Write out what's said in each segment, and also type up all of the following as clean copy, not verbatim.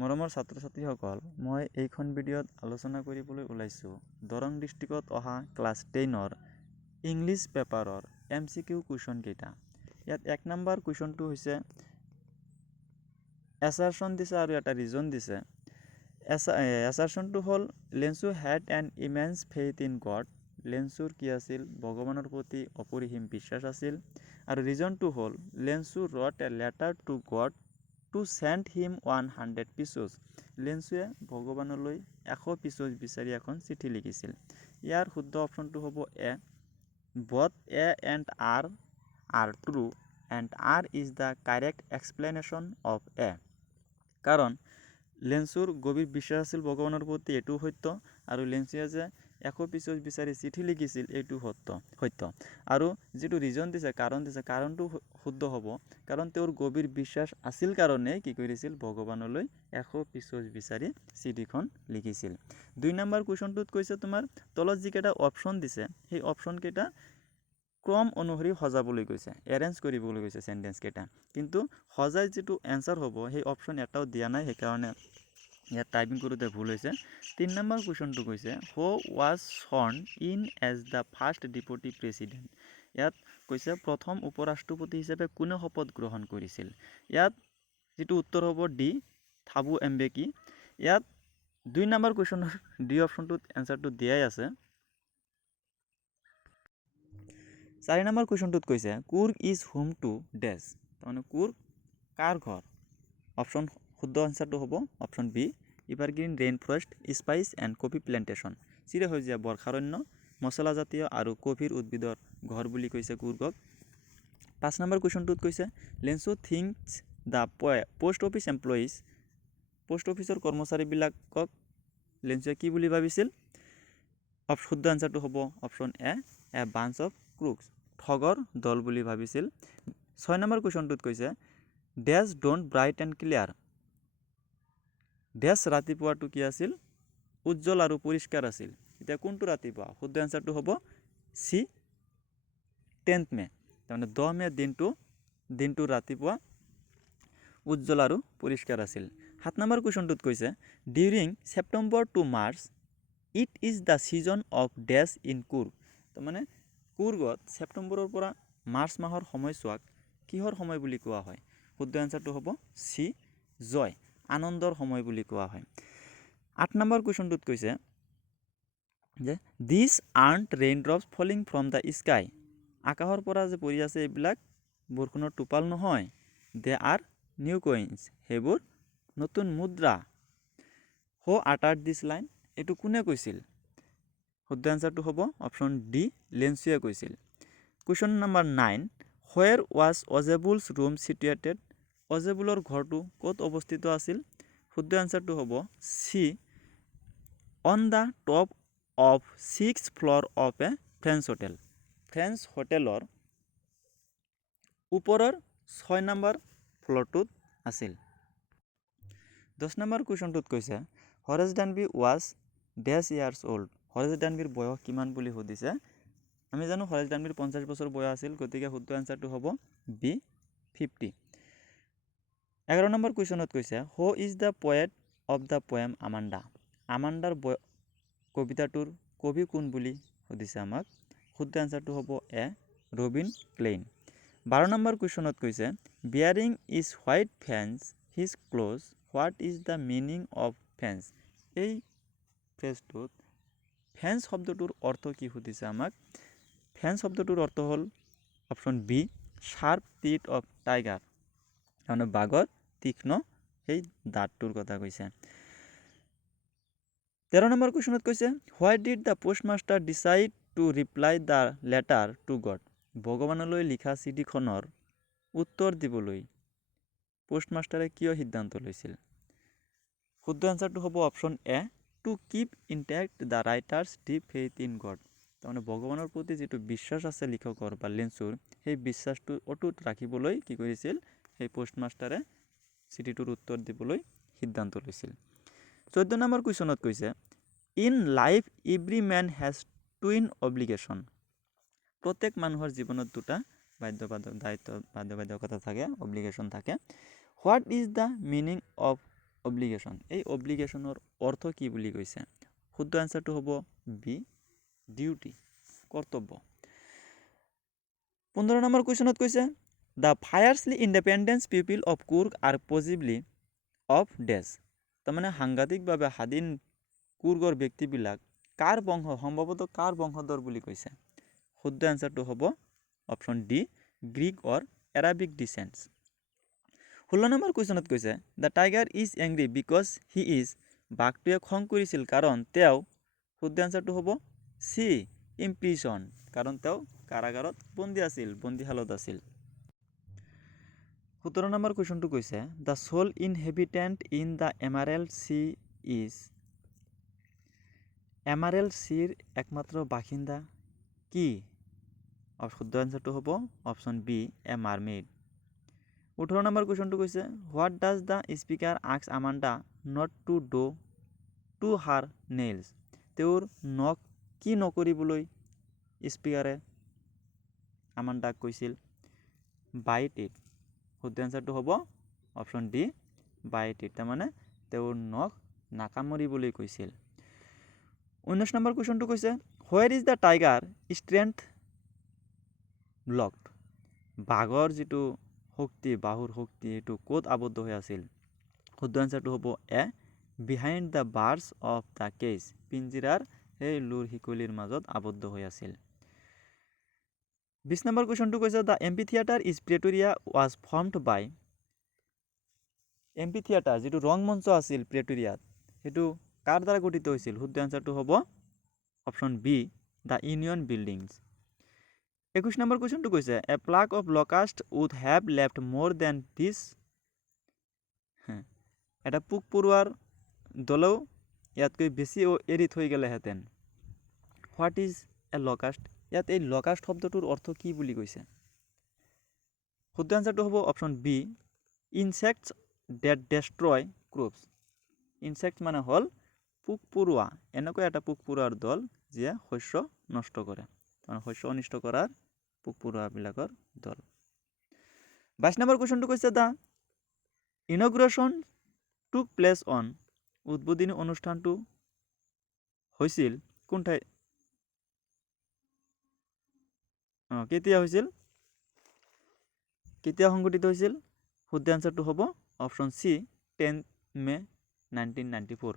মৰমৰ ছাত্ৰ ছাত্ৰীসকল, মই এইখন ভিডিঅ'ত আলোচনা কৰিবলৈ ওলাইছোঁ দৰং ডিষ্ট্ৰিক্টত অহা ক্লাছ 10ৰ ইংলিছ পেপাৰৰ MCQ কুৱেশ্যন কেইটা। ইয়াত 1 নম্বৰ কুৱেশ্যনটো হৈছে এছাৰশ্যন দিছে আৰু এটা ৰিজন দিছে। এছাৰশ্যনটো হ'ল Lencho had an immense faith in God. লেঞ্চুৰ কি আছিল? ভগৱানৰ প্ৰতি অপৰিসীম বিশ্বাস আছিল। আৰু ৰিজনটো হ'ল Lencho wrote a letter to God to send him 100 pesos. লেঞ্চুৱে ভগৱানলৈ 100 পিচেছ বিচাৰি এখন চিঠি লিখিছিল। ইয়াৰ শুদ্ধ অপশ্যনটো হ'ব এ। both A and R are true and R is the correct explanation of A। কাৰণ লেঞ্চুৰ গভীৰ বিশ্বাস আছিল ভগৱানৰ প্ৰতি, এইটো সত্য। আৰু লেঞ্চুৱে যে 100 পিচেছ বিচাৰি চিঠি লিখিছিল, এইটো সত্য। আৰু যিটো ৰিজন দিছে, কাৰণ দিছে, কাৰণটো শুদ্ধ হ'ব। কাৰণ তেওঁৰ গভীৰ বিশ্বাস আছিল কাৰণে কি কৰিছিল? ভগৱানলৈ 100 পিচেছ বিচাৰি চিঠিখন লিখিছিল। 2 নম্বৰ কুৱেশ্যনটোত কৈছে তোমাৰ তলত যিকেইটা অপশ্যন দিছে সেই অপশ্যন কেইটা ক্ৰম অনুসৰি সজাবলৈ কৈছে, এৰেঞ্জ কৰিবলৈ কৈছে চেণ্টেঞ্চ কেইটা। কিন্তু সজাই যিটো এনচাৰ হ'ব সেই অপশ্যন এটাও দিয়া নাই, সেইকাৰণে ইয়াত টাইপিং কৰোঁতে ভুল হৈছে। 3 নম্বৰ কুৱেশ্যনটো কৈছে who was sworn in as the first deputy president. ইয়াত কৈছে প্ৰথম উপৰাষ্ট্ৰপতি হিচাপে কোনে শপত গ্ৰহণ কৰিছিল। ইয়াত যিটো উত্তৰ হ'ব ডি, থাবু এম্বেকি। ইয়াত 2 নম্বৰ কুৱেশ্যনৰ ডি অপশ্যনটোত এনচাৰটো দিয়াই আছে। 4 নম্বৰ কুৱেশ্যনটোত কৈছে Coorg is home to dash. তাৰমানে কুৰ্গ কাৰ ঘৰ? অপশ্যন শুদ্ধ এনচাৰটো হ'ব option B, evergreen rain forest, spice and coffee plantation. চিৰসেউজীয়া বৰ্ষাৰণ্য, মছলাজাতীয় আৰু কফিৰ উদ্ভিদৰ ঘৰ বুলি কৈছে কুৰ্গক। 5 নম্বৰ কুৱেশ্যনটোত কৈছে Lencho thinks the post office employees. Post অফিচৰ কৰ্মচাৰীবিলাকক লেঞ্চুৱে কি বুলি ভাবিছিল? শুদ্ধ এনচাৰটো হ'ব option a bunch of crooks, ঠগৰ দল বুলি ভাবিছিল। 6 নম্বৰ কুৱেশ্যনটোত কৈছে dash dawned bright and clear. Dash ৰাতিপুৱাটো কি আছিল? উজ্জ্বল আৰু পৰিষ্কাৰ আছিল। এতিয়া কোনটো ৰাতিপুৱা? শুদ্ধ এনচাৰটো হ'ব চি, 10 মে'। তাৰমানে 10 মে' দিনটো ৰাতিপুৱা উজ্জ্বল আৰু পৰিষ্কাৰ আছিল। 7 নম্বৰ কুৱেশ্যনটোত কৈছে during September to March it is the season of dash in Coorg. তাৰমানে কুৰ্গত ছেপ্টেম্বৰৰ পৰা মাৰ্চ মাহৰ সময়ছোৱাক কিহৰ সময় বুলি কোৱা হয়? শুদ্ধ এনচাৰটো হ'ব চি, জয়, আনন্দৰ সময় বুলি কোৱা হয়। 8 নম্বৰ কুৱেশ্যনটোত কৈছে যে these aren't rain drops falling from the sky. আকাশৰ পৰা যে পৰি আছে এইবিলাক বৰষুণৰ টোপাল নহয়, দে আৰ নিউ কইনছ, সেইবোৰ নতুন মুদ্ৰা। হু আটাৰ্ড দিছ লাইন, এইটো কোনে কৈছিল? শুদ্ধ এনচাৰটো হ'ব অপশ্যন ডি, লেঞ্চুৱে কৈছিল। Question number 9 where was Ausable's room situated. অজেবুলৰ ঘৰটো ক'ত অৱস্থিত আছিল? শুদ্ধ এনচাৰটো হ'ব C, on the top of 6th floor of a French hotel. French হোটেলৰ ওপৰৰ 6 নম্বৰ ফ্ল'ৰটোত আছিল। 10 নম্বৰ কুৱেশ্যনটোত কৈছে হৰেছ ডানবি ৱাজ ডেছ ইয়াৰ্ছ অল্ড। হৰেছ ডানবিৰ বয়স কিমান বুলি সুধিছে। আমি জানো হৰেছ ডানবিৰ 50 বছৰ বয়স আছিল, গতিকে শুদ্ধ এনচাৰটো হ'ব বি, 50। 11 নম্বৰ কুৱেশ্যনত কৈছে who is the poet of the poem Amanda. আমাণ্ডাৰ কবিতাটোৰ কবি কোন বুলি সুধিছে আমাক। শুদ্ধ এনচাৰটো হ'ব এ, ৰবিন ক্লেইন। 12 নম্বৰ কুৱেশ্যনত কৈছে baring is white fangs his claws what is the meaning of fangs. এই ফ্ৰেজটোত ফেন্স শব্দটোৰ অৰ্থ কি সুধিছে আমাক। ফেন্স শব্দটোৰ অৰ্থ হ'ল option B, sharp teeth of tiger. তাৰমানে বাঘৰ তীক্ষ্ণ সেই দাঁতটোৰ কথা কৈছে। 13 নম্বৰ কুৱেশ্যনত কৈছে why did the postmaster decide to reply the letter to God. ভগৱানলৈ লিখা চিঠিখনৰ উত্তৰ দিবলৈ পোষ্টমাষ্টাৰে কিয় সিদ্ধান্ত লৈছিল? শুদ্ধ এনচাৰটো হ'ব option A, to keep intact the writers deep faith in god. তাৰমানে ভগৱানৰ প্ৰতি যিটো বিশ্বাস আছে লিখকৰ বা লেঞ্চুৰ, সেই বিশ্বাসটো অটুট ৰাখিবলৈ কি কৰিছিল? সেই পোষ্টমাষ্টাৰে চিঠিটোৰ উত্তৰ দিবলৈ সিদ্ধান্ত লৈছিল। 14 নম্বৰ কুৱেশ্যনত কৈছে in life every man has twin obligation. প্ৰত্যেক মানুহৰ জীৱনত দুটা বাধ্যবাধকতা থাকে, অব্লিগেশ্যন থাকে। What is the meaning of obligation. এই অব্লিগেশ্যনৰ অৰ্থ কি বুলি কৈছে? শুদ্ধ এনচাৰটো হ'ব বি, ডিউটি, কৰ্তব্য। 15 নম্বৰ কুৱেশ্যনত কৈছে the fiercely independence people of Coorg are possibly of dash. তাৰমানে সাংঘাতিকভাৱে স্বাধীন কুৰ্গৰ ব্যক্তিবিলাক কাৰ বংশ, সম্ভৱতঃ কাৰ বংশধৰ বুলি কৈছে? শুদ্ধ এনচাৰটো হ'ব অপশ্যন ডি, গ্ৰীক অৰ এৰাবিক ডিচেণ্টছ। 16 নম্বৰ কুৱেশ্যনত কৈছে the tiger is angry because he is. বাঘটোৱে খং কৰিছিল কাৰণ তেওঁ, শুদ্ধ এনচাৰটো হ'ব চি, ইমপ্ৰিজন, কাৰণ তেওঁ কাৰাগাৰত বন্দী আছিল, বন্দীশালত আছিল। 17 নম্বৰ কুৱেশ্যনটো কৈছে the sole inhabitant in the emerald sea is. Emerald চিৰ একমাত্ৰ বাসিন্দা কি? শুদ্ধ এনচাৰটো হ'ব option B, a mermaid. 18 number কুৱেশ্যনটো কৈছে what does the speaker ask Amanda not to do to her nails. তেওঁৰ নখ কি নকৰিবলৈ স্পীকাৰে আমাণ্ডাক কৈছিল? Bite it. শুদ্ধ এনচাৰটো হ'ব অপশ্যন ডি, বাইট ইট, তাৰমানে তেওঁৰ নখ নাকামুৰিবলৈ কৈছিল। 19 নম্বৰ কুৱেশ্যনটো কৈছে where is the tiger strength locked. বাঘৰ যিটো শক্তি, বাহুৰ শক্তি, এইটো ক'ত আবদ্ধ হৈ আছিল? শুদ্ধ এনচাৰটো হ'ব A, behind the bars of the cage. পিঞ্জিৰাৰ সেই লুৰ শিকলিৰ মাজত আবদ্ধ হৈ আছিল। 20 নম্বৰ কুৱেশ্যনটো কৈছে the amphitheatre is Pretoria was formed by. Amphitheatre যিটো ৰংমঞ্চ আছিল প্ৰেটৰিয়াত, সেইটো কাৰ দ্বাৰা গঠিত হৈছিল? শুদ্ধ এনচাৰটো হ'ব option B, the union buildings. 21 number কুৱেশ্যনটো কৈছে a plague of locust would have left more than this. এটা পোক পৰুৱাৰ দলেও ইয়াতকৈ বেছি এৰি থৈ গ'লেহেঁতেন। What is a locust? ইয়াত এই লকাষ্ট শব্দটোৰ অৰ্থ কি বুলি কৈছে? শুদ্ধ এনচাৰটো হ'ব option B, insects that destroy crops. Insect মানে হ'ল পোক পৰুৱা, এনেকুৱা এটা পোক পৰুৱাৰ দল যিয়ে শস্য নষ্ট কৰে, শস্য অনিষ্ট কৰাৰ পোক পৰুৱাবিলাকৰ দল। 22 নম্বৰ কুৱেশ্যনটো কৈছে দ্য ইনগ্ৰেশ্যন টুক প্লেচ অন। উদ্বোধনী অনুষ্ঠানটো হৈছিল কোন ঠাইত? কেতিয়া হৈছিল? কেতিয়া সংঘটিত হৈছিল? শুদ্ধ এনচাৰটো হ'ব অপশ্যন চি, 10 মে 1994।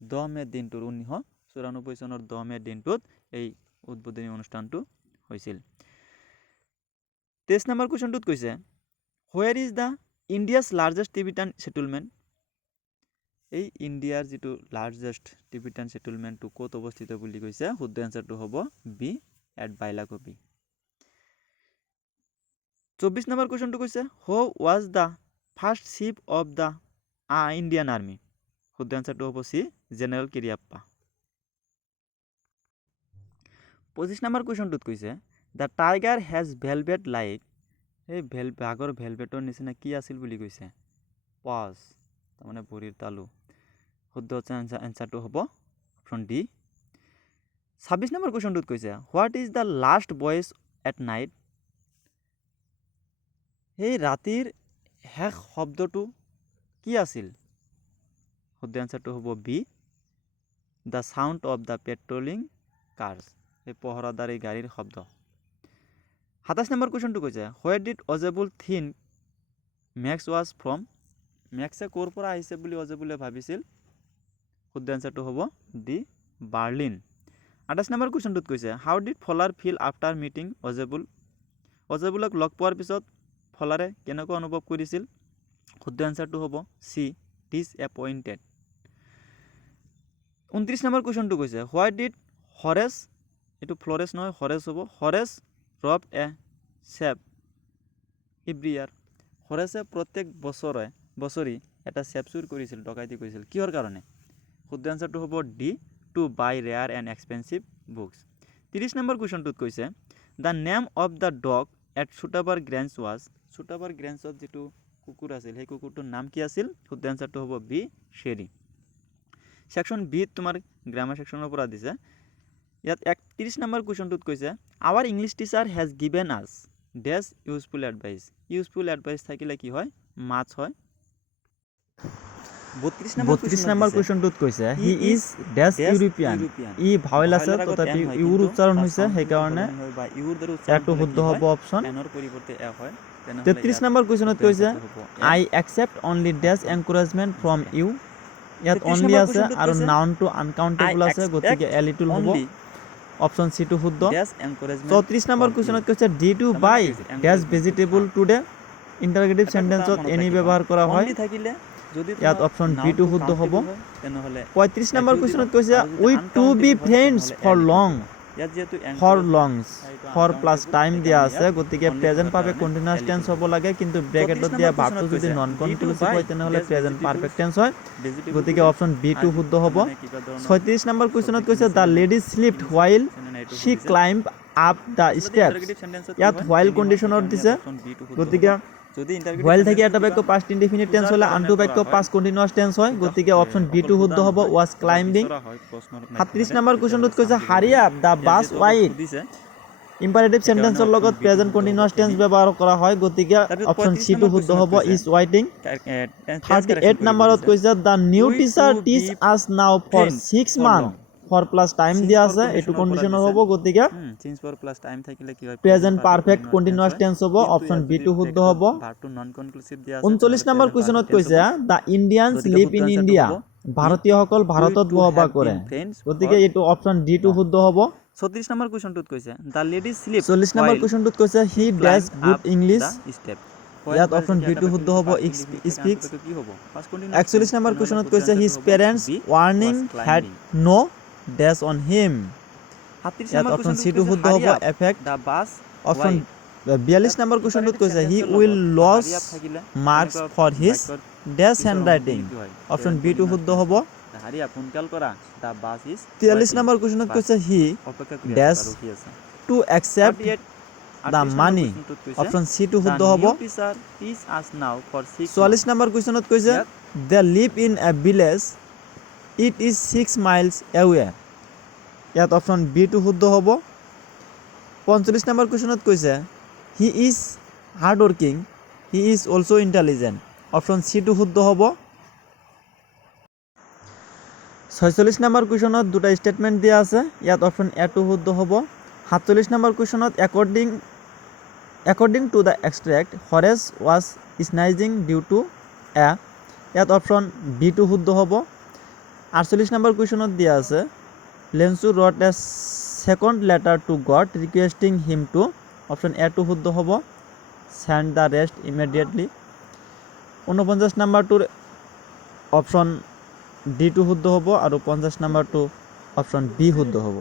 10 মে দিনটোৰ 1994 চনৰ 10 মে দিনটোত এই উদ্বোধনী অনুষ্ঠানটো হৈছিল। 23 নম্বৰ কুৱেশ্যনটোত কৈছে where is the India's largest Tibetan settlement. এই ইণ্ডিয়াৰ যিটো লাৰ্জেষ্ট টিবেটান ছেটেলমেণ্টটো ক'ত অৱস্থিত বুলি কৈছে? শুদ্ধ এনচাৰটো হ'ব বি, এট বাইলাকপি। 24 নম্বৰ কুৱেশ্যনটো কৈছে who was the first chief of the Indian army. শুদ্ধ এনচাৰটো হ'ব চি, জেনেৰেল কিৰিয়াপ্পা। 25 নম্বৰ কুৱেশ্যনটোত কৈছে the tiger has velvet like. সেই বাঘৰ ভেলভেটৰ নিচিনা কি আছিল বুলি কৈছে? পাজ, তাৰমানে ভৰিৰ তালু। শুদ্ধ এনচাৰটো হ'ব অপশ্যন ডি। 26 নম্বৰ কুৱেশ্যনটোত কৈছে what is the last voice at night. সেই ৰাতিৰ শেষ শব্দটো কি আছিল? শুদ্ধ এনচাৰটো হ'ব B, the sound of the patrolling cars. এই পহৰাদাৰী গাড়ীৰ শব্দ। 27 নম্বৰ কুৱেশ্যনটো কৈছে হোৱেৰ ডিড অজেবুল থিংক মেক্স ৱাজ ফ্ৰম। মেক্সে ক'ৰ পৰা আহিছে বুলি অজেবুলে ভাবিছিল? শুদ্ধ এনচাৰটো হ'ব ডি, বাৰ্লিন। 28 নম্বৰ কুৱেশ্যনটোত কৈছে হাউ ডিড ফলাৰ ফিল আফটাৰ মিটিং অজেবুল। অজেবুলক লগ পোৱাৰ পিছত ফলাৰে কেনেকুৱা অনুভৱ কৰিছিল? শুদ্ধ এনচাৰটো হ'ব চি, ডিছএপইণ্টেড। 29 নম্বৰ কুৱেশ্যনটো কৈছে হোৱাই ডিড হৰেছ, এইটো ফ্লৰেছ নহয় হৰেছ হ'ব, হৰেছ ৰব এ চেপ এভৰি ইয়াৰ। হৰেছে প্ৰত্যেক বছৰি এটা চেপ চুৰ কৰিছিল, ডকাইতি কৰিছিল, কিহৰ কাৰণে? শুদ্ধ এনচাৰটো হ'ব D, to buy rare and expensive books. 30 number কুৱেশ্যনটোত কৈছে the name of the dog at Chutabar Grange was. Chutabar গ্ৰেঞ্জত যিটো কুকুৰ আছিল সেই কুকুৰটোৰ নাম কি আছিল? শুদ্ধ এনচাৰটো হ'ব বি, শ্বেৰী। ছেকশ্যন বিত তোমাৰ গ্ৰামাৰ ছেকশ্যনৰ পৰা দিছে। ইয়াত 31 নম্বৰ কুৱেশ্যনটোত কৈছে our English teacher has given us dash useful advice. Useful advice থাকিলে কি হয়? মাথছ হয়। 32 নম্বৰ কুৱেশ্যনটোত কৈছে he is dash European. E vowel আছে তথাপি ইউৰ উচ্চাৰণ হৈছে, সেইকাৰণে এটো শুদ্ধ হ'ব অপশ্যন। 33 নম্বৰ কুৱেশ্যনত কৈছে I accept only dash encouragement from you. ইয়াত অনলি আছে আৰু নাউনটো আনকাউণ্টেবল আছে, গতিকে এলিটুল হ'ব অপশ্যন চি টো শুদ্ধ। 34 নম্বৰ কুৱেশ্যনত কৈছে did you buy dash vegetable today. Interrogative সেন্টেন্সত এনি ব্যৱহাৰ কৰা হয়, ইয়াত অপশ্যন বি টো শুদ্ধ হ'ব। 35 নম্বৰ কুৱেশ্যনত কৈছে we to be friends for long. For longs for plus time দিয়া আছে, গতিকে প্ৰেজেণ্ট পাৰফেক্ট কণ্টিনিউয়াছ টেন্স হ'ব লাগে, কিন্তু ব্ৰেকেটত দিয়া ভাৰ্বটো যদি নন কনক্লুচিভ হয় তেনেহ'লে প্ৰেজেণ্ট পাৰফেক্ট টেন্স হয়, গতিকে অপশ্যন বি টো শুদ্ধ হ'ব। 36 নম্বৰ কুৱেশ্যনত কৈছে the lady slipped while Shi climb up the steps. ইয়াত হোৱাইল কণ্ডিশ্যনত দিছে, গতিকে হোৱাইল থাকি এটা বাক্য পাষ্ট ইনডিফিনিট টেন্স হ'লে আনটো বাক্য পাষ্ট কণ্টিনিউয়াছ টেন্স হয়, গতিকে অপশ্যন বি টো শুদ্ধ হ'ব ৱাজ ক্লাইম্বিং। 37 নম্বৰ কুৱেশ্যনটোত কৈছে হাৰি up the bus white. Imperative সেন্টেন্সৰ লগত প্ৰেজেন্ট কণ্টিনিউয়াছ টেন্স ব্যৱহাৰ কৰা হয়, গতিকে অপশ্যন চি টো শুদ্ধ হ'ব ইজ ৱাইটিং। 38 নম্বৰত কৈছে the new teacher teach us now for 6 month. For plus time দিয়া আছে, এইটো কণ্ডিশ্যনৰ হ'ব, গতিকে প্ৰেজেন্ট পাৰফেক্ট কণ্টিনিউয়াছ টেন্স হ'ব, অপশ্যন বি টো শুদ্ধ হ'ব। 39 নম্বৰ কুৱেশ্যনত কৈছে the Indians live in India. ভাৰতীয়সকল ভাৰতত বসবাস কৰে, গতিকে এইটো অপশ্যন ডি টো শুদ্ধ হ'ব। 34 নম্বৰ কুৱেশ্যনটোত কৈছে দ্য লেডি স্লিপ 40 নম্বৰ কুৱেশ্যনটোত কৈছে হি ডেজ গুড ইংলিছ। ইয়াত অপশ্যন বি টো শুদ্ধ হ'ব স্পিক্স। 41 নম্বৰ কুৱেশ্যনত কৈছে his parents warning had no dash on him. ইয়াত অপশ্যন চি টো শুদ্ধ হ'ব এফেক্ট। অপশ্যন 42 নম্বৰ কুৱেশ্যনটোত কৈছে he will lose marks for his dash handwriting. Option B টো শুদ্ধ হ'ব। 43 নম্বৰ কুৱেশ্যনত কৈছে he dash to accept the money. Option C টো শুদ্ধ হ'ব। 44 নম্বৰ কুৱেশ্যনত কৈছে they live in a village it is 6 miles away. ইয়াত অপশ্যন বি টো শুদ্ধ হ'ব। 45 নম্বৰ কুৱেশ্যনত কৈছে he is hard working he is also' intelligent. Option C টো শুদ্ধ হ'ব। 46 নম্বৰ কুৱেশ্যনত দুটা ষ্টেটমেণ্ট দিয়া আছে, ইয়াত অপশ্যন এ টো শুদ্ধ হ'ব। 47 নম্বৰ কুৱেশ্যনত according to the extract Horace was sneezing due to a. ইয়াত অপশ্যন বি টো শুদ্ধ হ'ব। 48 নম্বৰ কুৱেশ্যনত দিয়া আছে Lencho wrote a second letter to God requesting him to. Option A টো শুদ্ধ হ'ব চেণ্ড দ্য ৰেষ্ট ইমিডিয়েটলি। 49 নম্বৰটোৰ অপশ্যন ডি টো শুদ্ধ হ'ব আৰু 50 নম্বৰটো অপশ্যন বি শুদ্ধ হ'ব।